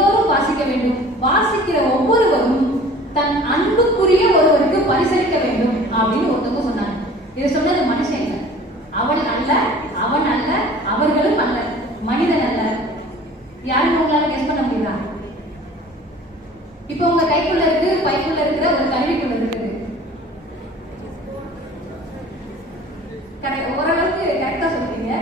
எல்லோரும் வாசிக்க வேண்டும். வாசிக்கிற ஒவ்வொருவரும் தன் அன்புக்குரிய ஒருவருக்கு பரிசளிக்க வேண்டும் அப்படின்னு ஒருத்தவங்க சொன்னாங்க. இதை சொன்னது மனுஷன் இல்லை. அவன் அல்ல, அவன் அல்ல, அவர்களும் அல்ல, மனிதன் அல்ல. யாரும் உங்களால கெஸ் பண்ண முடியுதா? இப்ப உங்க கைக்குள்ள இருக்கு, பைக்குள்ள இருக்கிற ஒரு கருவிக்குள்ள இருக்குது. ஓரளவுக்கு கரெக்டா சொல்றீங்க.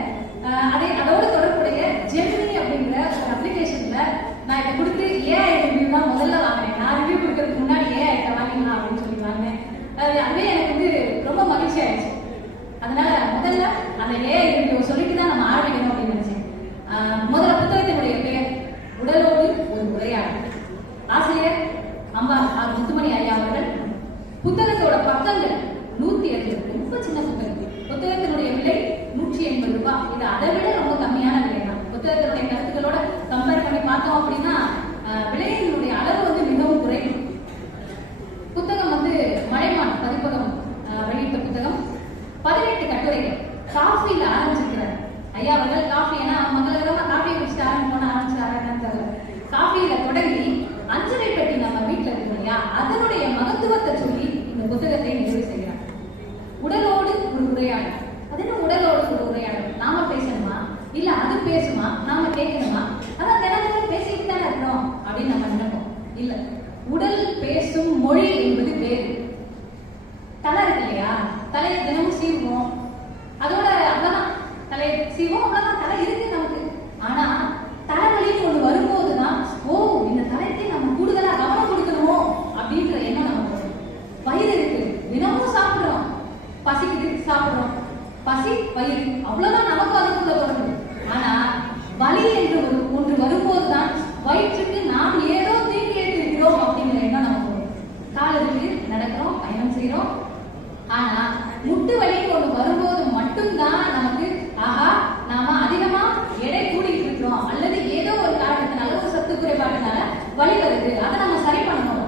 அதோட தொடர்புடைய ஜெமினி அப்படிங்கிற ஒரு அப்ளிகேஷன்ல நான் இதை கொடுத்து ஏஐ ரிவ்யூ தான் முதல்ல வாங்கினேன். நான் ரிவ்யூ கொடுக்கறதுக்கு முன்னாடி ஏஐ வாங்கிக்கலாம் அப்படின்னு சொல்லி வாங்கினேன். அதுவே எனக்கு வந்து ரொம்ப மகிழ்ச்சி ஆயிடுச்சு. அதனால முதல்ல அந்த ஏஐ ரிவ்யூ சொல்லிட்டு தான் நம்ம ஆரம்பிக்கணும் அப்படின்னு நினைச்சேன். முதல்ல புத்தகத்தினுடைய பெயர் உடலோடு ஒரு உரையாடல். ஆசிரியர் அம்பா முத்துமணி ஐயா அவர்கள். புத்தகத்தோட பக்கங்கள் 160, ரொம்ப சின்ன புத்தகம். புத்தகத்தினுடைய விலை 180 ரூபாய். இது அதை விட ரொம்ப கம்மியான விலை தான். புத்தகத்தினுடைய கருத்துக்களோட கம்பேர் பண்ணி பார்த்தோம் அப்படின்னா விலையினுடைய அளவு வந்து மிகவும் குறைவு. புத்தகம் வந்து மழைமான் பதிப்பகம் வெளியிட்ட புத்தகம். 18 கட்டுரைகள். காஃபியில ஆரம்பிச்சிருக்கிறார் ஐயா அவர்கள். காஃபி ஏன்னா மங்களகரமா காஃபியை குடிச்சிட்டு ஆரம்பிச்சாருன்னு தெரியல. காஃபியில தொடங்கி அஞ்சரை பெட்டி நம்ம வீட்டுல இருக்கு இல்லையா, அதனுடைய மகத்துவத்தை சொல்லி இந்த புத்தகத்தை நிறைவு செய்கிறார். உடலோடு ஒரு உரையாடல். அது என்ன உடலோடு ஒரு உரையாடல்? நாம பேசணுமா இல்ல அது பேசுமா, நாம கேட்கணுமா? அதான் தினமும் பேசிட்டு தானே இருக்கணும் அப்படின்னு நம்ம நினைப்போம். இல்ல, உடல் பேசும் மொழி என்பது வேறு. தலை இருக்கு இல்லையா, தலையை தினமும் சீவுவோம். அதோட அவ்வளவுதான், தலையை சீவோம், அவ்வளவுதான், தலை இருக்கு நமக்கு. ஆனா தலைவலின்னு ஒண்ணு வரும்போதுதான் ஓ இந்த தலைக்கு நம்ம கூடுதலா கவனம் கொடுக்கணுமோ அப்படின்ற எண்ணம் நமக்கு வரும். வயிறு இருக்கு, தினமும் சாப்பிடுறோம், பசிக்குது சாப்பிடுறோம், பசி வயிறு, அவ்வளவுதான் நமக்கு அதுக்குள்ள வரும். ஆனா வலி என்று ஒன்று வரும்போதுதான் வயிற்றுக்கு நாம் ஏதோ தீங்கு ஏற்றிருக்கிறோம் அப்படிங்கிற எண்ணம் நமக்கு வரும். காலத்துக்கு நடக்கிறோம், பயணம் செய்யறோம். ஆனா முட்டு வலின்னு ஒண்ணு வரும்போது மட்டும்தான் நமக்கு ஆஹா நாம அதிகமா எடை கூடிட்டு இருக்கிறோம் அல்லது ஏதோ ஒரு காரணத்தினால ஒரு சத்து குறைபாடுனால வலி வருது, அதை நம்ம சரி பண்ணணும்.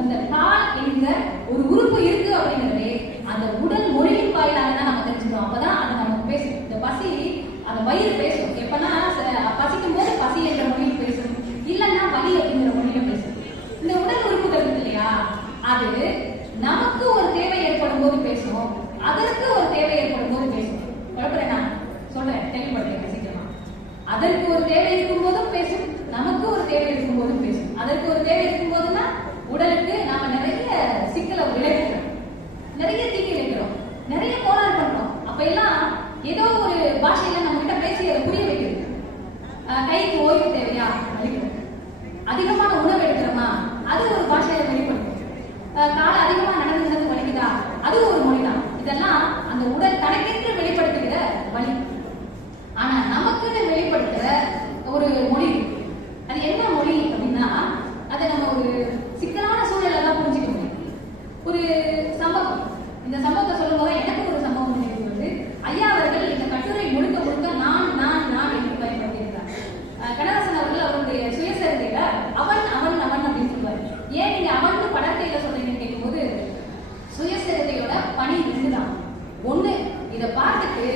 அந்த கால் என்கிற ஒரு உறுப்பு இருக்கு அப்படிங்கிறதே அந்த உடல் மொழியின் வாயிலாக தான் நம்ம தெரிஞ்சுக்கிறோம். அப்பதான் அது நமக்கு பேசும். இந்த பசி அந்த வயிறு பேசும். எப்பன்னா பசிக்கும் போது பசி என்ற மொழியில் பேசும், இல்லைன்னா வலி அப்படிங்கிற மொழியில பேசும். இந்த உடல் உறுப்புகள் இருக்கு இல்லையா, அது நமக்கு ஒரு தேவை ஏற்படும் போது பேசும், அதற்கு ஒரு தேவை ஏற்படும் போது பேசும். குழப்பறேன் நான் சொல்றேன், தெளிவுபடுறேன் சீக்கிரமா. அதற்கு ஒரு தேவை இருக்கும் போதும் பேசும், நமக்கு ஒரு தேவை இருக்கும் போதும் பேசும். அதற்கு ஒரு தேவை இருக்கும் போதுன்னா உடலுக்கு நாம நிறைய சிக்கலை விளைவிக்கிறோம், நிறைய தீங்கி வைக்கிறோம், நிறைய கோளாறு பண்றோம். அப்ப எல்லாம் ஏதோ ஒரு பாஷையில நம்ம கிட்ட பேசி அதை புரிய வைக்கிறது. கைக்கு ஓய்வு தேவையா, வலிக்கும். அதிகமான உணவு எடுக்கிறோமா, அது ஒரு பாஷையில வெளிப்படுத்தும். கால அதிகமா நடந்து வலிக்குதா, அது ஒரு மொழிதான். இதெல்லாம் அந்த உடல் தனக்கென்று வெளிப்படுத்துகிற வலி. ஆனா நமக்குன்னு வெளிப்படுத்துற ஒரு மொழி, அது என்ன மொழி அப்படின்னா அதை நம்ம ஒரு சிக்கலான சூழல்ல தான் புரிஞ்சுக்க முடியும். ஒரு சம்பவம், இந்த சம்பவத்தை சொல்லும் போது எனக்கு ஒரு சம்பவம் நினைவு வருது. ஐயா அவர்கள் இந்த கட்டுரை முழுக்க முழுக்க நான் நான் நான் என்று பயன்படுத்தியிருக்கிறார். கண்ணதாசன் அவர்கள் அவருடைய சுயசரிதையில அவன் அவன் அவன் அப்படின்னு சொல்லுவார். ஏன் நீங்க அவன் படத்தையில சொல்றீங்கன்னு கேட்கும்போது சுயசரிதையோட பணி இதுதான். ஒண்ணு, இதை பார்த்துட்டு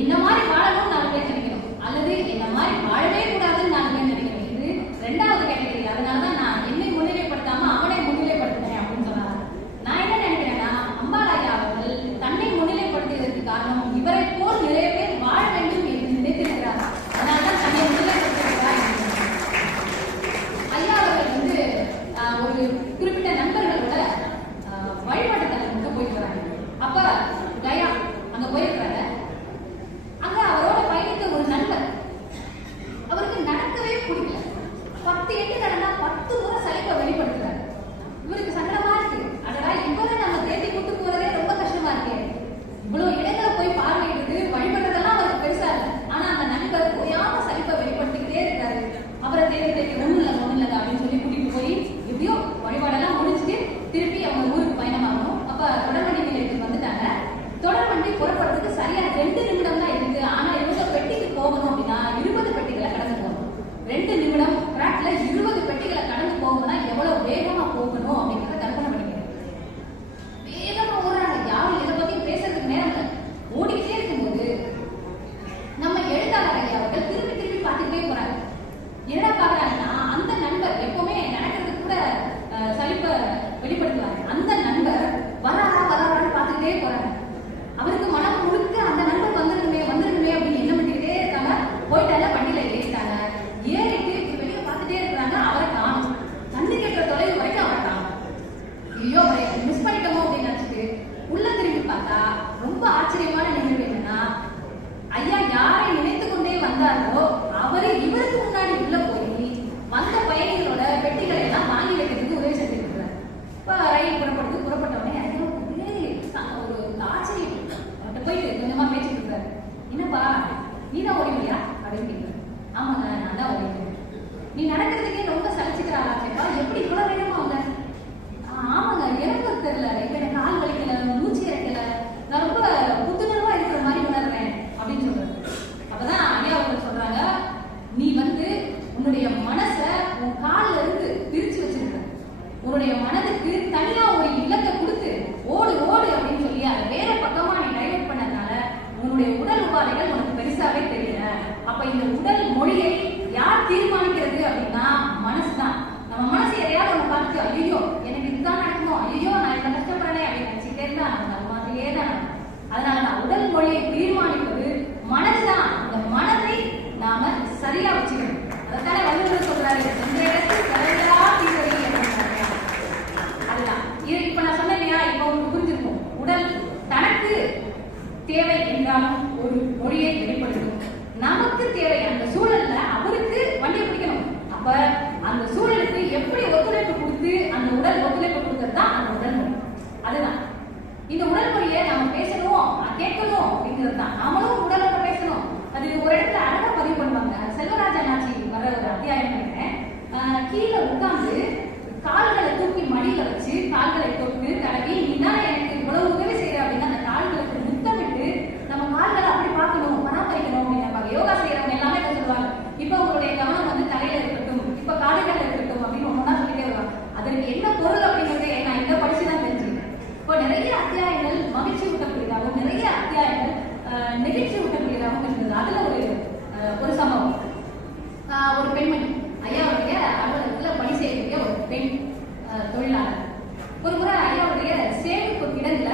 என்ன மாதிரி வாழணும்னு 4 பேர் நினைக்கணும், அல்லது என்ன மாதிரி வாழவே கூடாதுன்னு 4 பேர் நினைக்கணும். இது 2வது கேட்டகரி. அதனாலதான் நான் என்னை முன்னிலை சலிப்பை வெளிப்படுத்துவாரு. அந்த நண்பர் வராரான்னு பார்த்துக்கிட்டே போறாங்க. அவருக்கு மனம் முழுக்க அந்த நண்பர் வந்துருக்குமே அப்படின்னு என்ன பண்ணிக்கிட்டே இருக்காங்க. போயிட்டாங்க, வண்டியில ஏறிட்டாங்க. ஏறிட்டு வெளியே பார்த்துட்டே இருக்கிறாங்க. அவரை காணும். கண்ணு கேட்கிற தொலைவு வரைக்கும் அவரை காணும். ஐயோ மிஸ் பண்ணிட்டோமோ அப்படின்னு நினைச்சிட்டு உள்ள திரும்பி பார்த்தா ரொம்ப ஆச்சரியமான நிகழ்வு என்னன்னா, ஐயா யாரை நினைத்து கொண்டே வந்தாரோ அவரு இவருக்கு முன்னாடி உள்ள போய் வந்த பயணிகளோட பெட்டிகளை எல்லாம் வாங்கி வைக்கிறதுக்கு உதவி செஞ்சிருக்கிறார். இப்ப ரயில் புறப்பட்ட உடனே ஒரு ஆச்சரியம் அவர்கிட்ட போயிட்டு கொஞ்சமா பேசிட்டு இருக்காரு. என்னப்பா நீதான் ஓடிவியா அப்படின்னு கேட்கிறாரு. ஆமாங்க நான் தான் ஓடிக்கிறேன். நீ நடக்கிறதுக்கே ரொம்ப சலிச்சுக்கிறாளாச்சேப்பா, எப்படி இவ்வளவு வேகமா வந்த? ஆமாங்க எனக்கு தெரியல, இப்ப எனக்கு கால் வலிக்கல, மூச்சு இறைக்கல, நான் ரொம்ப புத்துணர்வா இருக்கிற மாதிரி உணர்றேன் அப்படின்னு சொல்றாரு. அப்பதான் ஐயா அவர்கள் சொல்றாங்க, நீ உன்னுடைய மனசை உன் காலில் இருந்து பிரிச்சு வச்சிருக்க. உன்னுடைய மனதுக்கு தனியா ஒரு இலக்கை கொடுத்து ஓடு அப்படின்னு சொல்லி அதை வேற பக்கமா நீ டைவர்ட் பண்ணதுனால உன்னுடைய உடல் உபாதைகள் உனக்கு பெருசாவே தெரியல. அப்ப இந்த உடல் மொழியை யார் தீர்மானிக்கிறது அப்படின்னா மனசுதான். நம்ம மனசு எதையாவது ஒண்ணு பார்த்து ஐயோ எனக்கு இதுதான் நடக்கணும், ஐயோ நான் இவ்வளவு கஷ்டப்படுறேன் அப்படின்னு நினைச்சுட்டே இருந்தா அது மாதிரியே தான். அதனாலதான் உடல் மொழியை தீர்மானிப்பது மனதுதான். இந்த மனதை நாம சரியா வச்சுக்கணும். அதற்கான வள்ளுவர் சொல்றாரு, இந்த இடத்தில் கரையா தீர்வடி. அதுதான் இப்ப நான் சொன்னேன் இல்லையா, இப்ப உங்களுக்கு புரிஞ்சிருக்கும். உடல் தனக்கு தேவை என்றாலும் ஒரு மொழியை வெளிப்படுத்தும். நமக்கு தேவை அந்த சூழல்ல அவருக்கு வண்டியை பிடிக்கணும். அப்ப அந்த சூழலுக்கு எப்படி ஒத்துழைப்பு கொடுத்து அந்த உடல் ஒத்துழைப்பு கொடுக்கறது தான் அந்த உடல் மொழி. அதுதான் இந்த உடல் மொழியை நம்ம பேசணும், கேட்கணும் அப்படிங்கிறது தான். நாமளும் உடலோட பேசணும். அது ஒரு இடத்துல அழகா பதிவு பண்ணுவாங்க. செல்வராஜ் அண்ணாச்சி வர ஒரு அத்தியாயம் நினைக்கிறேன். கீழே உட்கார்ந்து கால்களை தூக்கி மடியில வச்சு கால்களை தொட்டு தடவி நீதான் எனக்கு இவ்வளவு உதவி செய்யற அப்படின்னு அந்த கால்களுக்கு முத்தமிட்டு நம்ம கால்களை அப்படி பார்க்கணும், பராமரிக்கணும் அப்படின்னு யோகா செய்யறவங்க எல்லாமே சொல்லுவாங்க. இப்ப உங்களுடைய கவனம் தலையில இருக்கட்டும், இப்ப கால்கள் இருக்கட்டும் அப்படின்னு ஒன்னொன்னா சொல்லிட்டே வருவாங்க. அதற்கு என்ன பொருள் அப்படிங்கறத நான் இங்க படிச்சுதான் தெரிஞ்சுக்கிட்டேன். இப்போ நிறைய அத்தியாயங்கள் மகிழ்ச்சி ஊட்டக்கூடியதாகவும் நிறைய அத்தியாயங்கள் நெகிழ்ச்சி ஊட்டக்கூடியதாகவும் இருந்தது. அதுல ஒரு சம்பவம், ஒரு பெண்மணி ஐயாவுடைய அலுவலகத்துல பணி செய்யக்கூடிய ஒரு பெண் தொழிலாளர் ஒரு முறை ஐயாவுடைய சேமிப்பு கிடங்குல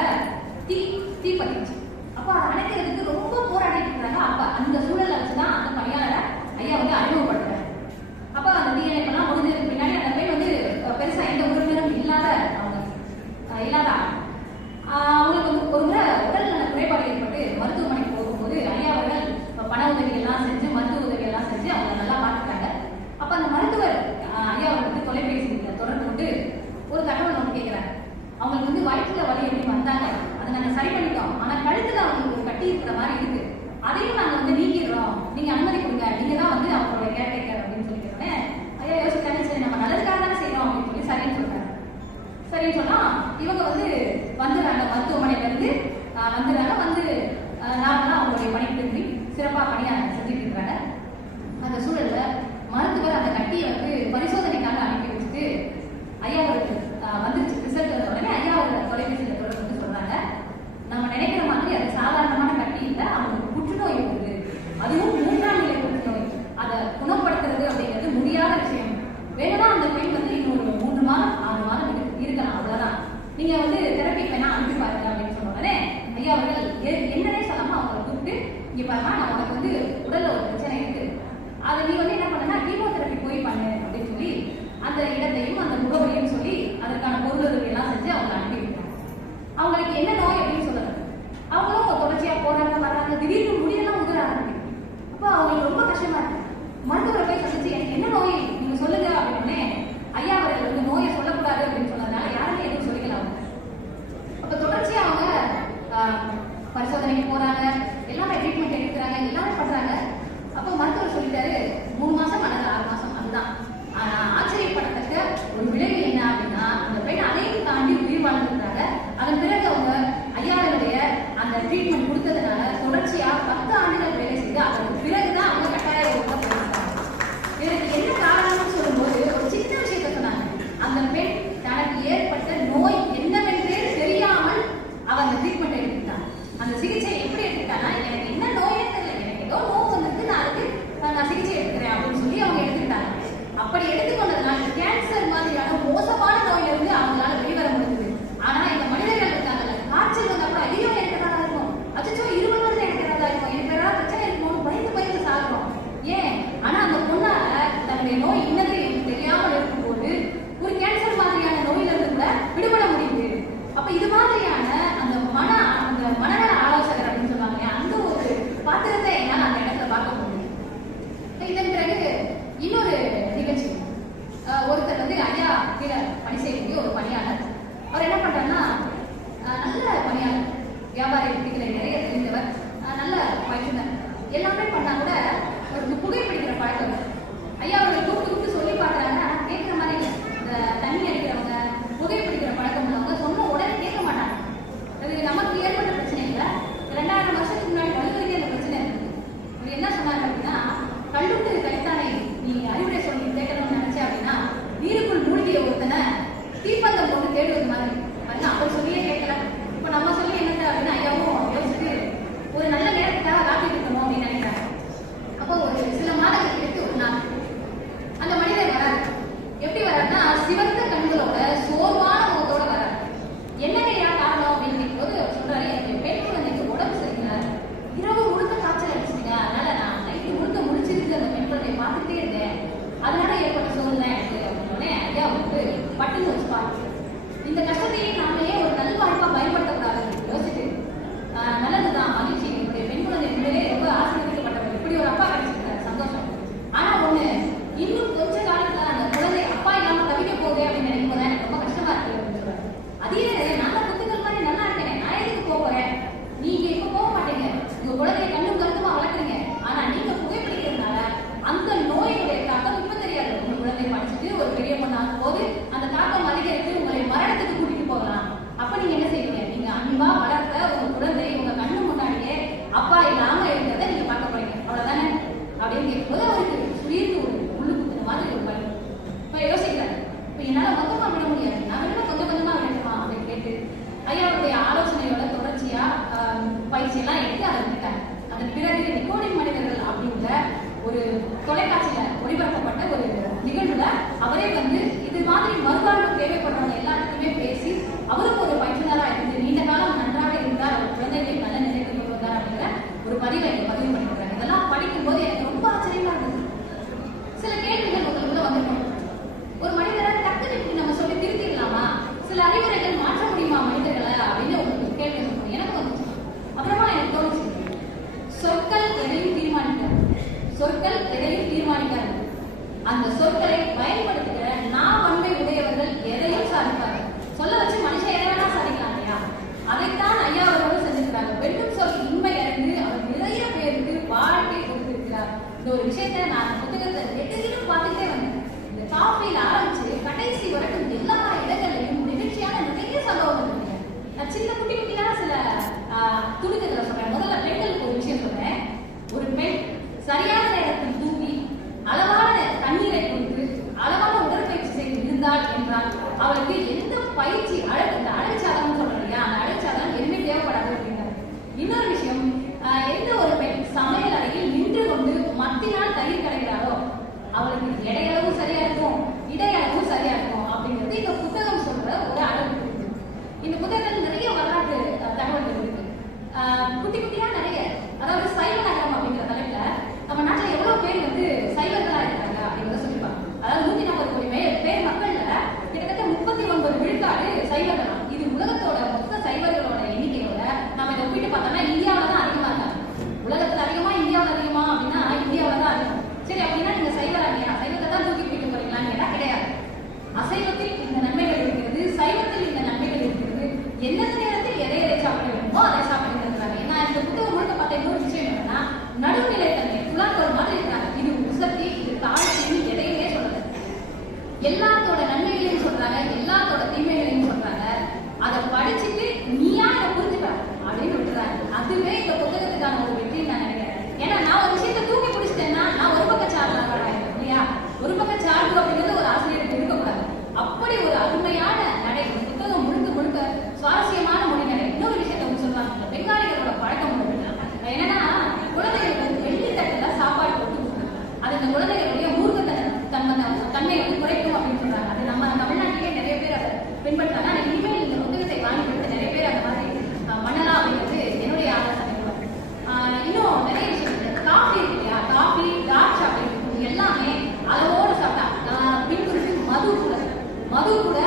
தீ பத்திச்சு. அப்ப அதை அணைக்கிறதுக்கு ரொம்ப போராடிட்டு இருந்தாங்க. அப்ப அந்த சூழலை வச்சுதான் அந்த பணியாளரை ஐயா அறிமுகப்படுத்துறாரு. அப்ப அந்த தீயணைப்பெல்லாம் முடிஞ்சதுக்கு பின்னாடி அந்த பெண் பெருசா எந்த உறவினரும் இல்லாத அவங்களுக்கு ஒரு முறை உடல் நல குறைபாடு ஏற்பட்டு மருத்துவமனைக்கு போகும்போது ஐயா அவர்கள் பண உதவி எல்லாம் செஞ்சு மருத்துவ உதவி எல்லாம் செஞ்சு அவங்க நல்லா பார்த்துட்டாங்க. அப்ப அந்த மருத்துவர் ஐயா அவர்களுக்கு தொலைபேசியில தொடர்பு கொண்டு ஒரு தகவல் ஒன்று கேட்கிறாங்க. அவங்களுக்கு வயிற்றுல வலி எப்படி வந்தாங்க, அதை நாங்க சரி பண்ணிட்டோம், ஆனா கழுத்துல அவங்களுக்கு ஒரு கட்டி இருக்கிற மாதிரி இருக்கு, அதையும் நாங்க நீக்கிடுறோம், நீங்க அனுமதி கொடுங்க, நீங்க தான் அவங்களோட கேர்டேக்கர் அப்படின்னு சொல்லிக்கிறோன்னே ஐயா யோசிச்சாங்க, சரி நம்ம நல்லதுக்காக தானே செய்யறோம் அப்படின்னு சொல்லி சரின்னு சொல்றாங்க. சரின்னு சொன்னா இவங்க வந்துடுறாங்க, மருத்துவமனையில இருந்து வந்துடுறாங்க. நார்மலா அவங்களுடைய பணி திரும்பி சிறப்பா பணியா செஞ்சுட்டு இருக்கிறாங்க. அந்த சூழல்ல மருத்துவர் அந்த கட்டியை பரிசோதனைக்காக அனுப்பி வச்சுட்டு ஐயாவுக்கு வந்துருச்சு ரிசல்ட் வந்த உடனே ஐயாவோட தொலைபேசியில தொடர்பு சொல்றாங்க, நம்ம நினைக்கிற மாதிரி அது சாதாரணமான கட்டி இல்லை, அவங்களுக்கு புற்றுநோய் இருக்குது, அதுவும் 3ஆம் நிலை புற்றுநோய், அதை குணப்படுத்துறது அப்படிங்கிறது முடியாத விஷயம். வேணும்னா அந்த பெண் இன்னொரு 3 மாதம் 6 மாதம் இருக்கலாம், அவ்வளவுதான். நீங்க எல்லாத்தோட நன்மைகளையும் சொல்றாங்க, எல்லாத்தோட தீமைகளையும் சொல்றாங்க. அதை படிச்சுட்டு நீயா இதை புரிஞ்சுப்ப அப்படின்னு விட்டுறாங்க. அதுவே இந்த புத்தகத்துக்கான ஒரு வெற்றின்னு நான் நினைக்கிறேன். ஏன்னா நான் ஒரு விஷயத்தை தூக்கி பிடிச்சிட்டேன்னா நான் ஒரு பக்கம் சார்பாக இல்லையா, ஒரு பக்கம் சார்பு அப்படிங்கிறது ஒரு ஆசிரியருக்கு இருக்கக்கூடாது. அப்படி ஒரு அருமையான நடை புத்தகம் முழுக்க முழுக்க சுவாரஸ்யமான மொழி நடை. இன்னொரு விஷயத்த வந்து சொல்லுவாங்க, பெங்காலிகளோட பழக்கம் என்னன்னா குழந்தைகளுக்கு வந்து வெள்ளி தட்டுல சாப்பாடு போட்டு கொடுக்குறாங்க. அது இந்த குழந்தைகளுடைய தன்மை வந்து குறைக்கும் அப்படின்னு சொல்றாங்க. அது நம்ம தமிழ்நாட்டிலேயே நிறைய பேர் அதை பின்பற்றாங்க. ஆனால் இனிமேல் இந்த புத்தகத்தை வாங்கி கொடுத்து நிறைய பேர் அந்த மாதிரி பண்ணலாம் அப்படிங்கிறது என்னுடைய ஆலோசனை. இன்னும் நிறைய விஷயம் இருக்கு. காஃபி இருக்கு இல்லையா, காஃபி டார்க் சாக்லேட் எல்லாமே அளவோடு சாப்பிட்டா பின்புறுத்து மது கூட